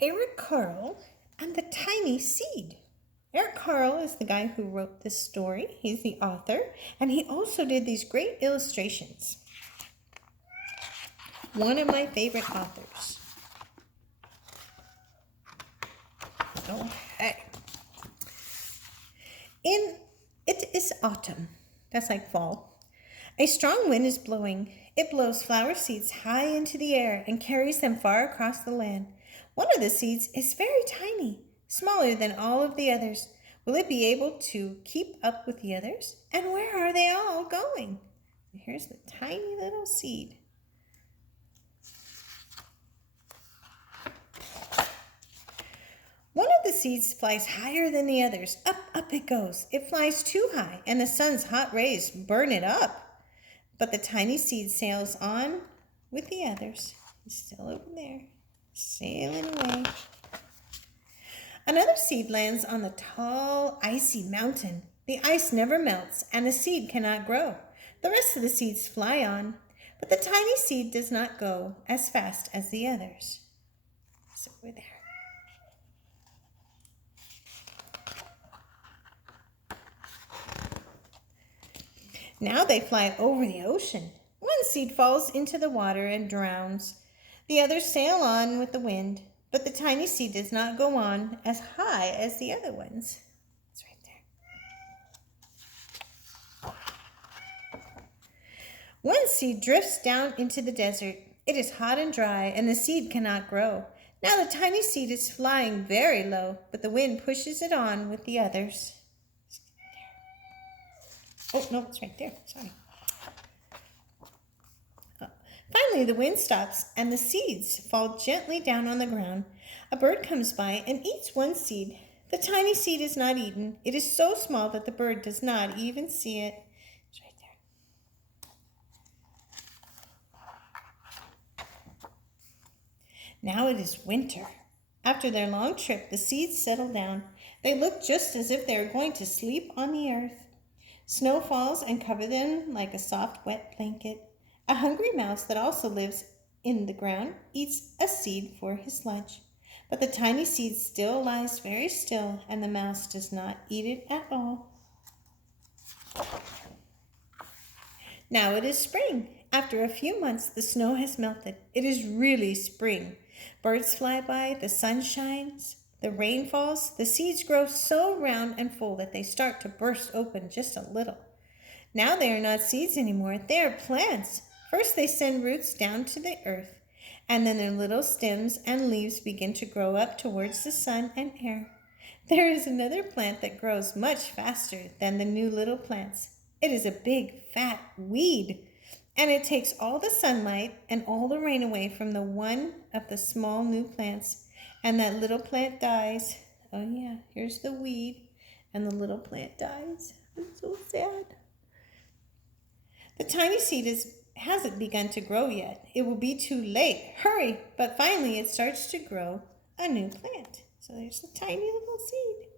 Eric Carle and the Tiny Seed. Eric Carle is the guy who wrote this story. He's the author, and he also did these great illustrations. One of my favorite authors. Okay. It is autumn. That's like fall. A strong wind is blowing. It blows flower seeds high into the air and carries them far across the land. One of the seeds is very tiny, smaller than all of the others. Will it be able to keep up with the others? And where are they all going? Here's the tiny little seed. One of the seeds flies higher than the others. Up, up it goes. It flies too high, and the sun's hot rays burn it up. But the tiny seed sails on with the others. It's still over there, sailing away. Another seed lands on the tall, icy mountain. The ice never melts, and the seed cannot grow. The rest of the seeds fly on, but the tiny seed does not go as fast as the others. It's over there. Now they fly over the ocean. One seed falls into the water and drowns. The others sail on with the wind, but the tiny seed does not go on as high as the other ones. It's right there. One seed drifts down into the desert. It is hot and dry, and the seed cannot grow. Now the tiny seed is flying very low, but the wind pushes it on with the others. Oh, no, it's right there. Sorry. Finally, the wind stops and the seeds fall gently down on the ground. A bird comes by and eats one seed. The tiny seed is not eaten. It is so small that the bird does not even see it. It's right there. Now it is winter. After their long trip, the seeds settle down. They look just as if they are going to sleep on the earth. Snow falls and covers them like a soft, wet blanket. A hungry mouse that also lives in the ground eats a seed for his lunch. But the tiny seed still lies very still, and the mouse does not eat it at all. Now it is spring. After a few months, the snow has melted. It is really spring. Birds fly by, the sun shines. The rain falls, the seeds grow so round and full that they start to burst open just a little. Now they are not seeds anymore, they are plants. First they send roots down to the earth, and then their little stems and leaves begin to grow up towards the sun and air. There is another plant that grows much faster than the new little plants. It is a big, fat weed, and it takes all the sunlight and all the rain away from the one of the small new plants. And that little plant dies. Oh yeah, here's the weed, and the little plant dies. It's so sad. The tiny seed hasn't begun to grow yet. It will be too late. Hurry! But finally it starts to grow a new plant. So there's the tiny little seed.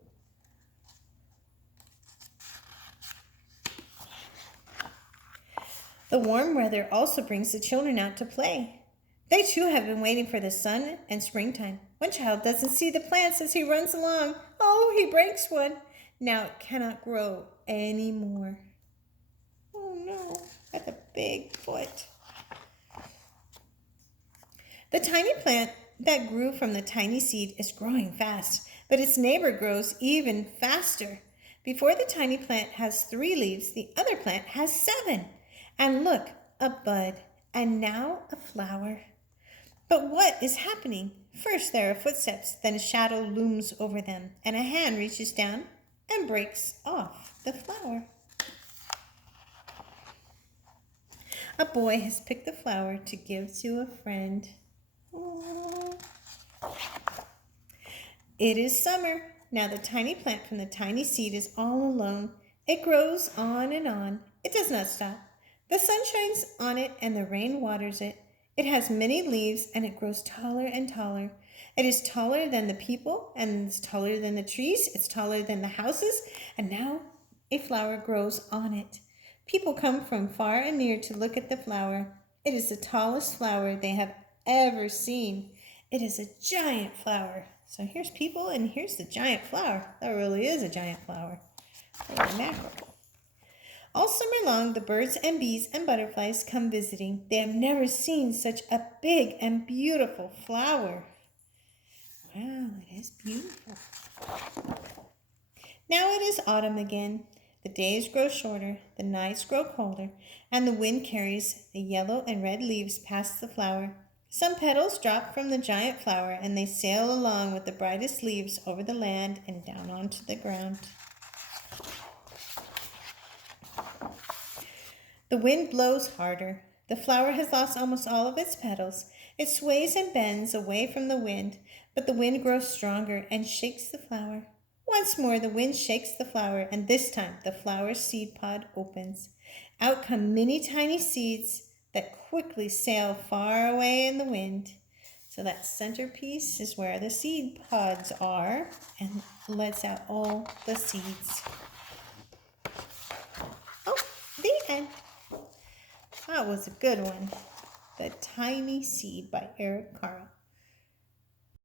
The warm weather also brings the children out to play. They too have been waiting for the sun and springtime. One child doesn't see the plants as he runs along. Oh, he breaks one. Now it cannot grow anymore. Oh no, that's a big foot. The tiny plant that grew from the tiny seed is growing fast, but its neighbor grows even faster. Before the tiny plant has 3 leaves, the other plant has 7. And look, a bud, and now a flower. But what is happening? First there are footsteps, then a shadow looms over them, and a hand reaches down and breaks off the flower. A boy has picked the flower to give to a friend. Aww. It is summer. Now the tiny plant from the tiny seed is all alone. It grows on and on. It does not stop. The sun shines on it and the rain waters it. It has many leaves and it grows taller and taller. It is taller than the people and it's taller than the trees. It's taller than the houses. And now a flower grows on it. People come from far and near to look at the flower. It is the tallest flower they have ever seen. It is a giant flower. So here's people and here's the giant flower. That really is a giant flower. Holy mackerel. All summer long, the birds and bees and butterflies come visiting. They have never seen such a big and beautiful flower. Wow, it is beautiful. Now it is autumn again. The days grow shorter, the nights grow colder, and the wind carries the yellow and red leaves past the flower. Some petals drop from the giant flower, and they sail along with the brightest leaves over the land and down onto the ground. The wind blows harder. The flower has lost almost all of its petals. It sways and bends away from the wind, but the wind grows stronger and shakes the flower. Once more the wind shakes the flower, and this time the flower's seed pod opens. Out come many tiny seeds that quickly sail far away in the wind. So that centerpiece is where the seed pods are, and lets out all the seeds. Oh, the end. That was a good one. The Tiny Seed by Eric Carle.